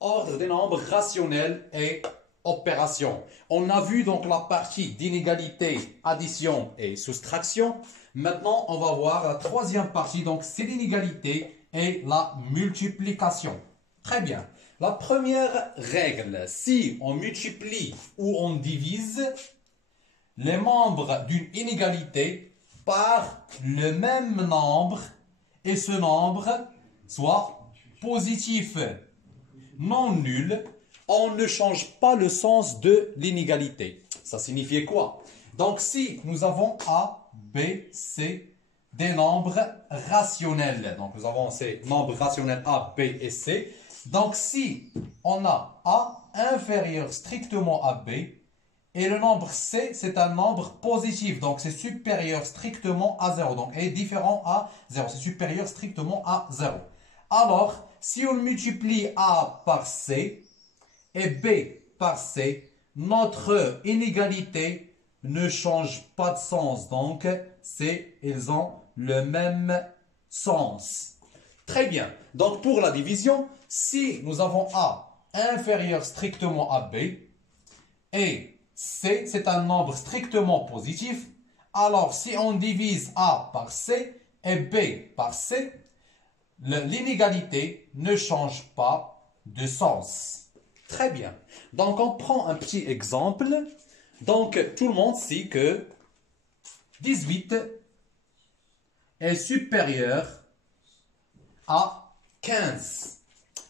Ordre des nombres rationnels et opérations. On a vu donc la partie d'inégalité, addition et soustraction. Maintenant, on va voir la troisième partie, donc c'est l'inégalité et la multiplication. Très bien. La première règle, si on multiplie ou on divise les membres d'une inégalité par le même nombre et ce nombre soit positif, non nul, on ne change pas le sens de l'inégalité. Ça signifie quoi? Donc si nous avons A, B, C, des nombres rationnels, donc nous avons ces nombres rationnels A, B et C, donc si on a A inférieur strictement à B, et le nombre C, c'est un nombre positif, donc c'est supérieur strictement à 0, donc est différent à 0, c'est supérieur strictement à 0. Alors, si on multiplie A par C et B par C, notre inégalité ne change pas de sens, donc ils ont le même sens. Très bien, donc pour la division, si nous avons A inférieur strictement à B et C, c'est un nombre strictement positif. Alors, si on divise A par C et B par C, l'inégalité ne change pas de sens. Très bien. Donc, on prend un petit exemple. Donc, tout le monde sait que 18 est supérieur à 15.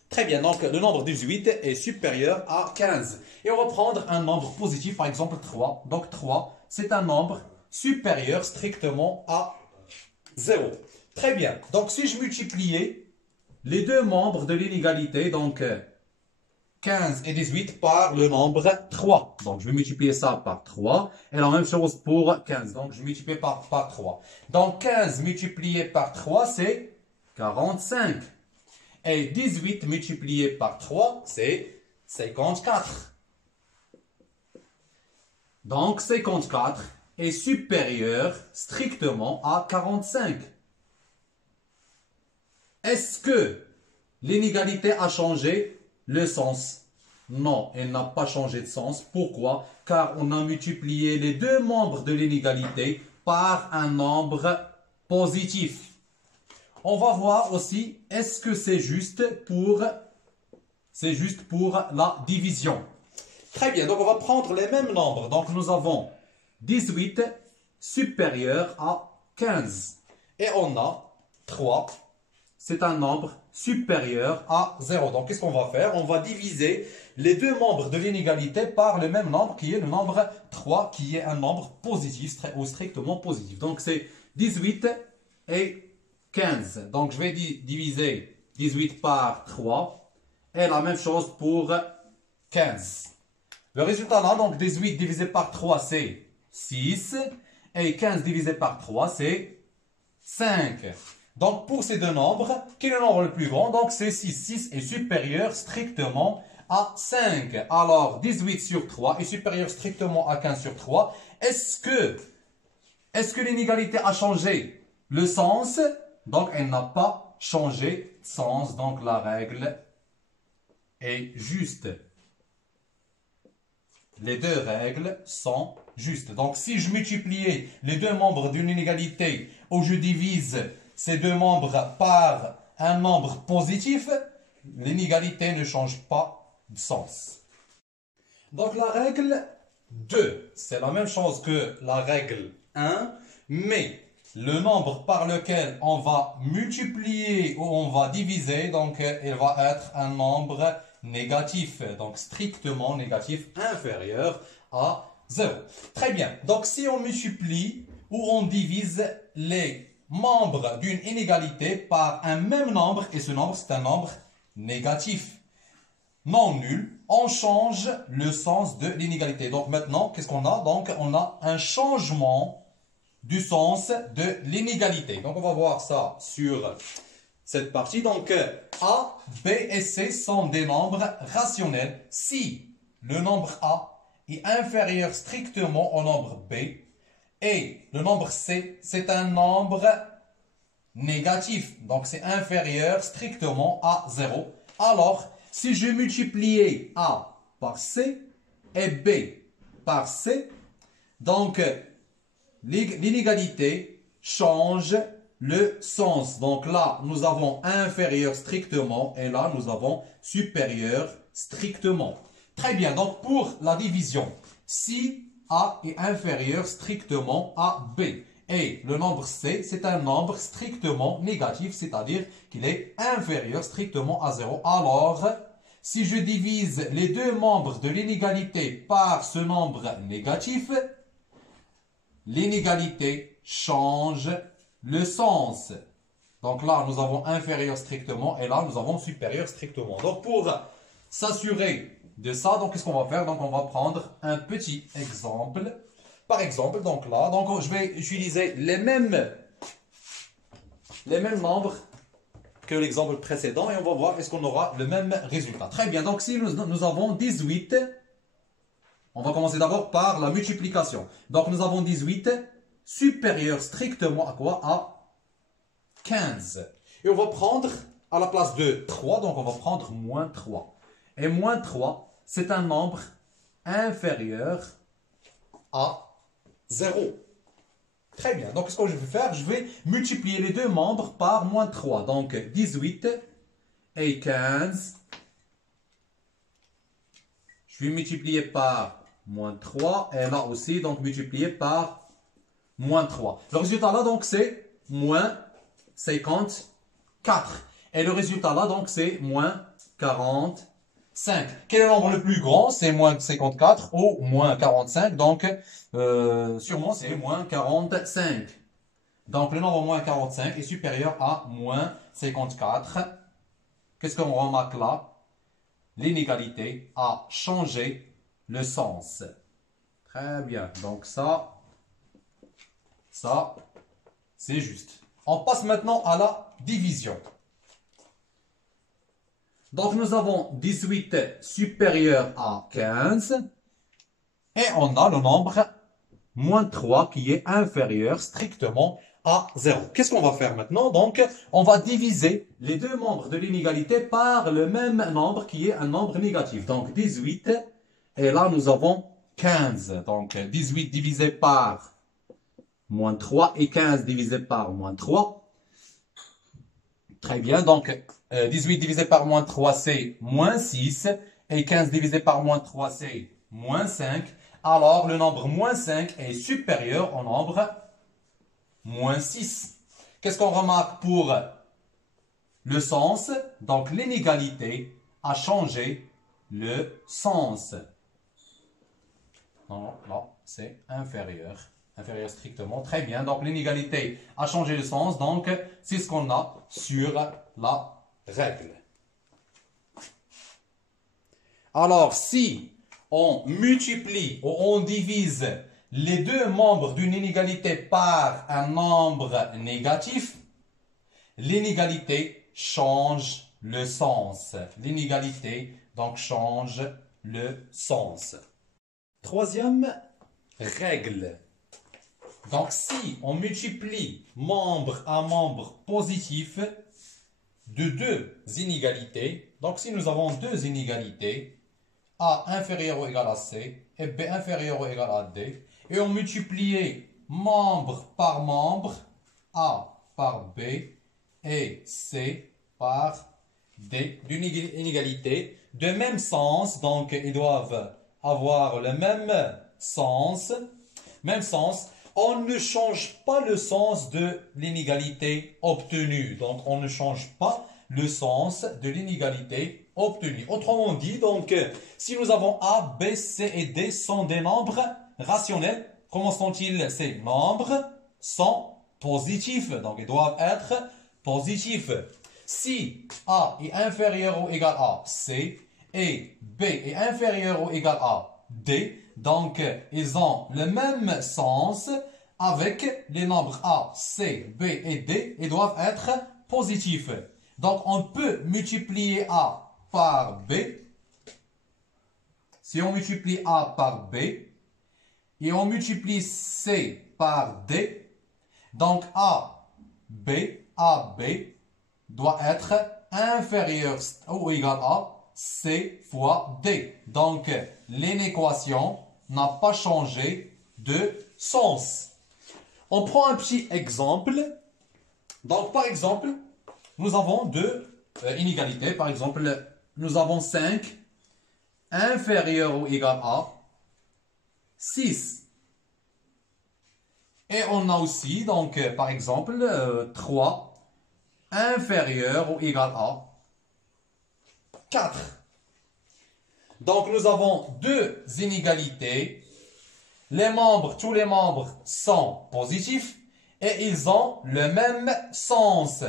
Très bien, donc le nombre 18 est supérieur à 15. Et on va prendre un nombre positif, par exemple 3. Donc 3, c'est un nombre supérieur strictement à 0. Très bien, donc si je multipliais les deux membres de l'inégalité, donc 15 et 18 par le nombre 3. Donc je vais multiplier ça par 3. Et la même chose pour 15. Donc je multiplie par 3. Donc 15 multiplié par 3, c'est 45. Et 18 multiplié par 3, c'est 54. Donc 54 est supérieur strictement à 45. Est-ce que l'inégalité a changé le sens? Non, elle n'a pas changé de sens. Pourquoi? Car on a multiplié les deux membres de l'inégalité par un nombre positif. On va voir aussi, est-ce que c'est juste pour la division? Très bien, donc on va prendre les mêmes nombres. Donc nous avons 18 supérieur à 15. Et on a 3, c'est un nombre supérieur à 0. Donc qu'est-ce qu'on va faire? On va diviser les deux membres de l'inégalité par le même nombre qui est le nombre 3, qui est un nombre positif ou strictement positif. Donc c'est 18 et 15. Donc je vais diviser 18 par 3 et la même chose pour 15. Le résultat là, donc 18 divisé par 3 c'est 6 et 15 divisé par 3 c'est 5. Donc pour ces deux nombres, quel est le nombre le plus grand? Donc c'est 6. 6 est supérieur strictement à 5. Alors 18 sur 3 est supérieur strictement à 15 sur 3. Est-ce que l'inégalité a changé le sens? Donc, elle n'a pas changé de sens. Donc, la règle est juste. Les deux règles sont justes. Donc, si je multipliais les deux membres d'une inégalité où je divise ces deux membres par un nombre positif, l'inégalité ne change pas de sens. Donc, la règle 2, c'est la même chose que la règle 1, mais le nombre par lequel on va multiplier ou on va diviser, donc il va être un nombre négatif, donc strictement négatif, inférieur à 0. Très bien, donc si on multiplie ou on divise les membres d'une inégalité par un même nombre, et ce nombre c'est un nombre négatif, non nul, on change le sens de l'inégalité. Donc maintenant, qu'est-ce qu'on a? Donc on a un changement du sens de l'inégalité. Donc, on va voir ça sur cette partie. Donc, A, B et C sont des nombres rationnels si le nombre A est inférieur strictement au nombre B et le nombre C, c'est un nombre négatif. Donc, c'est inférieur strictement à 0. Alors, si je multipliais A par C et B par C, donc l'inégalité change le sens. Donc là, nous avons inférieur strictement et là, nous avons supérieur strictement. Très bien, donc pour la division, si A est inférieur strictement à B et le nombre C, c'est un nombre strictement négatif, c'est-à-dire qu'il est inférieur strictement à 0. Alors, si je divise les deux membres de l'inégalité par ce nombre négatif, l'inégalité change le sens. Donc là, nous avons inférieur strictement et là, nous avons supérieur strictement. Donc pour s'assurer de ça, donc qu'est-ce qu'on va faire? Donc on va prendre un petit exemple. Par exemple, donc là, donc je vais utiliser les mêmes nombres que l'exemple précédent et on va voir est-ce qu'on aura le même résultat. Très bien, donc si nous avons 18, on va commencer d'abord par la multiplication. Donc nous avons 18 supérieur strictement à quoi? À 15. Et on va prendre à la place de 3, donc on va prendre moins 3. Et moins 3, c'est un nombre inférieur à 0. Très bien. Donc, ce que je vais faire, je vais multiplier les deux membres par moins 3. Donc, 18 et 15. Je vais multiplier par moins 3. Et là aussi, donc, multiplier par moins 3. Le résultat là, donc, c'est moins 54. Et le résultat là, donc, c'est moins 45. Quel est le nombre le plus grand? C'est moins 54 ou moins 45. Donc, sûrement, c'est moins 45. Donc, le nombre moins 45 est supérieur à moins 54. Qu'est-ce qu'on remarque là? L'inégalité a changé le sens. Très bien. Donc, ça, c'est juste. On passe maintenant à la division. Donc, nous avons 18 supérieur à 15. Et on a le nombre moins 3 qui est inférieur strictement à 0. Qu'est-ce qu'on va faire maintenant? Donc, on va diviser les deux membres de l'inégalité par le même nombre qui est un nombre négatif. Donc, 18. Et là, nous avons 15. Donc, 18 divisé par moins 3 et 15 divisé par moins 3. Très bien, donc 18 divisé par moins 3, c'est moins 6. Et 15 divisé par moins 3, c'est moins 5. Alors, le nombre moins 5 est supérieur au nombre moins 6. Qu'est-ce qu'on remarque pour le sens? Donc, l'inégalité a changé le sens. Non, non, c'est inférieur. Inférieur strictement. Très bien. Donc, l'inégalité a changé le sens. Donc, c'est ce qu'on a sur la règle. Alors, si on multiplie ou on divise les deux membres d'une inégalité par un nombre négatif, l'inégalité change le sens. L'inégalité, donc, change le sens. Troisième règle. Donc, si on multiplie membre à membre positif de deux inégalités, donc si nous avons deux inégalités, A inférieur ou égal à C et B inférieur ou égal à D, et on multiplie membre par membre, A par B et C par D, d'une inégalité de même sens, donc ils doivent avoir le même sens, on ne change pas le sens de l'inégalité obtenue. Donc, on ne change pas le sens de l'inégalité obtenue. Autrement dit, donc, si nous avons A, B, C et D sont des nombres rationnels, comment sont-ils? Ces nombres sont positifs. Donc, ils doivent être positifs. Si A est inférieur ou égal à C et B est inférieur ou égal à D, donc ils ont le même sens avec les nombres A, C, B et D et doivent être positifs. Donc on peut multiplier A par B. Si on multiplie A par B et on multiplie C par D, donc AB doit être inférieur ou égal à C fois D. Donc, l'inéquation n'a pas changé de sens. On prend un petit exemple. Donc, par exemple, nous avons deux inégalités. Par exemple, nous avons 5 inférieur ou égal à 6. Et on a aussi, donc, par exemple, 3 inférieur ou égal à 4. Donc, nous avons deux inégalités. Tous les membres sont positifs et ils ont le même sens.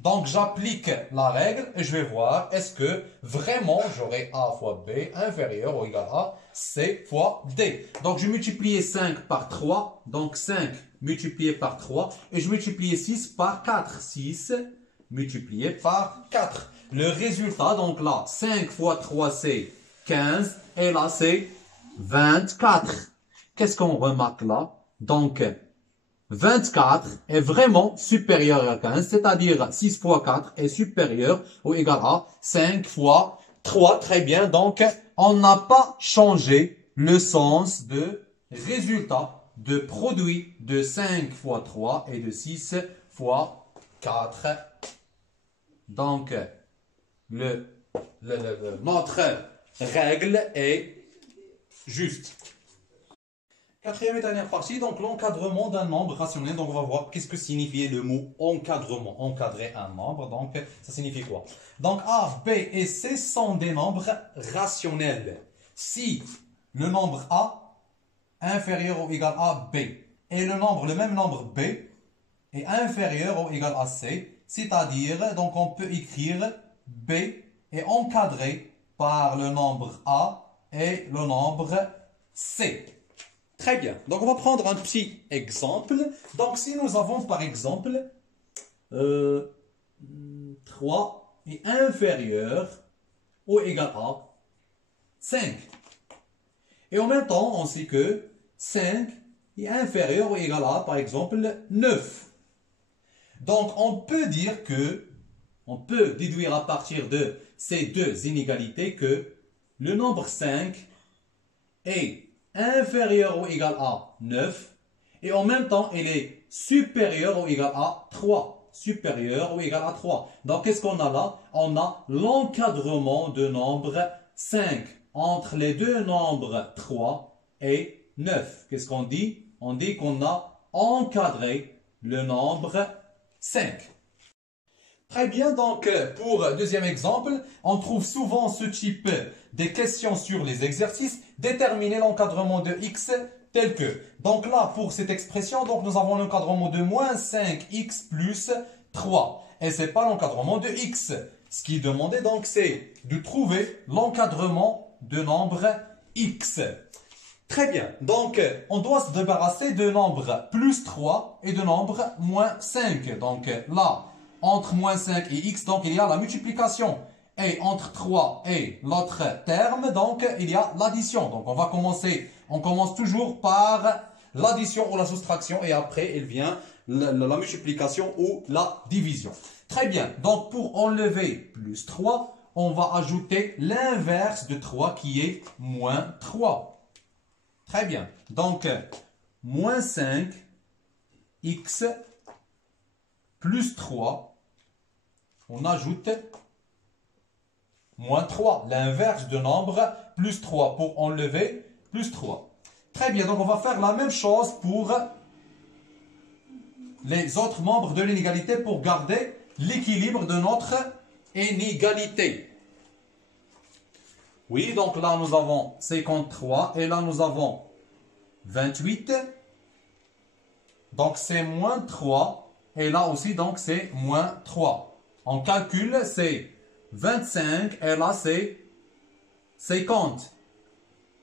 Donc, j'applique la règle et je vais voir est-ce que vraiment j'aurai A fois B inférieur ou égal à C fois D. Donc, je multiplie 5 par 3. Donc, 5 multiplié par 3. Et je multiplie 6 par 4. 6 multiplié par 4. Le résultat, donc là, 5 fois 3, c'est 15. Et là, c'est 24. Qu'est-ce qu'on remarque là? Donc, 24 est vraiment supérieur à 15, c'est-à-dire 6 fois 4 est supérieur ou égal à 5 fois 3. Très bien, donc on n'a pas changé le sens de résultat de produit de 5 fois 3 et de 6 fois 4. Donc, notre règle est juste. Quatrième et dernière partie, donc l'encadrement d'un nombre rationnel. Donc on va voir qu'est-ce que signifiait le mot encadrement. Encadrer un nombre, donc ça signifie quoi? Donc A, B et C sont des nombres rationnels. Si le nombre A inférieur ou égal à B et le même nombre B est inférieur ou égal à C, c'est-à-dire, donc on peut écrire B est encadré par le nombre A et le nombre C. Très bien. Donc, on va prendre un petit exemple. Donc, si nous avons par exemple 3 est inférieur ou égal à 5. Et en même temps, on sait que 5 est inférieur ou égal à, par exemple, 9. Donc, on peut déduire à partir de ces deux inégalités que le nombre 5 est inférieur ou égal à 9 et en même temps il est supérieur ou égal à 3. Supérieur ou égal à 3. Donc qu'est-ce qu'on a là? On a l'encadrement de nombre 5 entre les deux nombres 3 et 9. Qu'est-ce qu'on dit? On dit qu'on a encadré le nombre 5. Très bien, donc pour deuxième exemple, on trouve souvent ce type de questions sur les exercices. Déterminer l'encadrement de x tel que. Donc là, pour cette expression, donc nous avons l'encadrement de moins 5x plus 3. Et ce n'est pas l'encadrement de x. Ce qui est demandé, donc, c'est de trouver l'encadrement de nombre x. Très bien. Donc, on doit se débarrasser de nombre plus 3 et de nombre moins 5. Donc là, entre moins 5 et x, donc il y a la multiplication. Et entre 3 et l'autre terme, donc il y a l'addition. Donc on commence toujours par l'addition ou la soustraction et après il vient la multiplication ou la division. Très bien, donc pour enlever plus 3, on va ajouter l'inverse de 3 qui est moins 3. Très bien, donc moins 5 x plus 3. On ajoute moins 3, l'inverse de nombre, plus 3 pour enlever, plus 3. Très bien, donc on va faire la même chose pour les autres membres de l'inégalité pour garder l'équilibre de notre inégalité. Oui, donc là nous avons 53 et là nous avons 28. Donc c'est moins 3 et là aussi donc c'est moins 3. On calcule, c'est 25 et là c'est 50.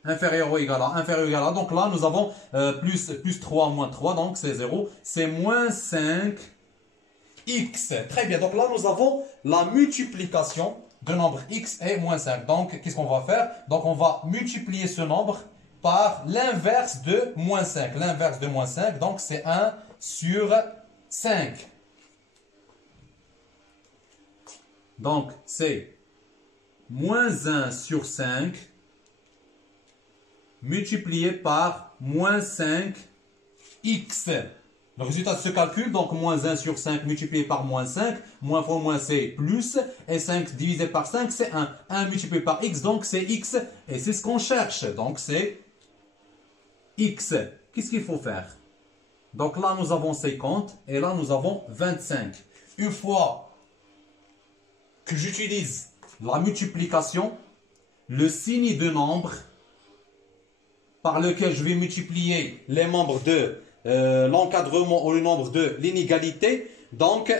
Inférieur ou égal à, inférieur ou égal à. Donc là nous avons plus 3 moins 3, donc c'est 0. C'est moins 5x. Très bien, donc là nous avons la multiplication de nombre x et moins 5. Donc qu'est-ce qu'on va faire? Donc on va multiplier ce nombre par l'inverse de moins 5. L'inverse de moins 5, donc c'est 1 sur 5. Donc, c'est moins 1 sur 5 multiplié par moins 5x. Le résultat de ce calcul, donc moins 1 sur 5 multiplié par moins 5, moins fois moins c'est plus, et 5 divisé par 5 c'est 1. 1 multiplié par x, donc c'est x, et c'est ce qu'on cherche, donc c'est x. Qu'est-ce qu'il faut faire? Donc là nous avons 50, et là nous avons 25. Une fois que j'utilise la multiplication, le signe de nombre par lequel je vais multiplier les membres de l'encadrement ou le nombre de l'inégalité, donc,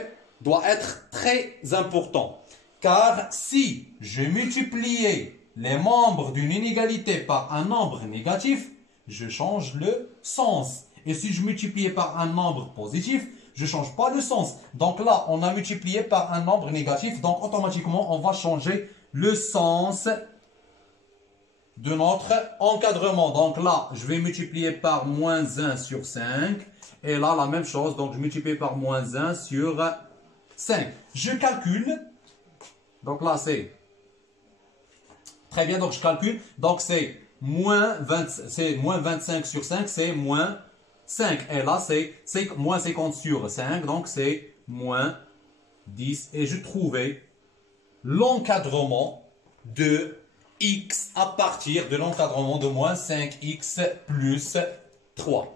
doit être très important. Car si je multipliais les membres d'une inégalité par un nombre négatif, je change le sens. Et si je multipliais par un nombre positif, je ne change pas le sens. Donc là, on a multiplié par un nombre négatif, donc automatiquement, on va changer le sens de notre encadrement. Donc là, je vais multiplier par moins 1 sur 5. Et là, la même chose. Donc, je multiplie par moins 1 sur 5. Je calcule. Donc là, c'est... Très bien, donc je calcule. Donc, c'est moins 25 sur 5, c'est moins 5. Et là, c'est moins 50 sur 5. Donc, c'est moins 10. Et je trouvais l'encadrement de x à partir de l'encadrement de moins 5x plus 3.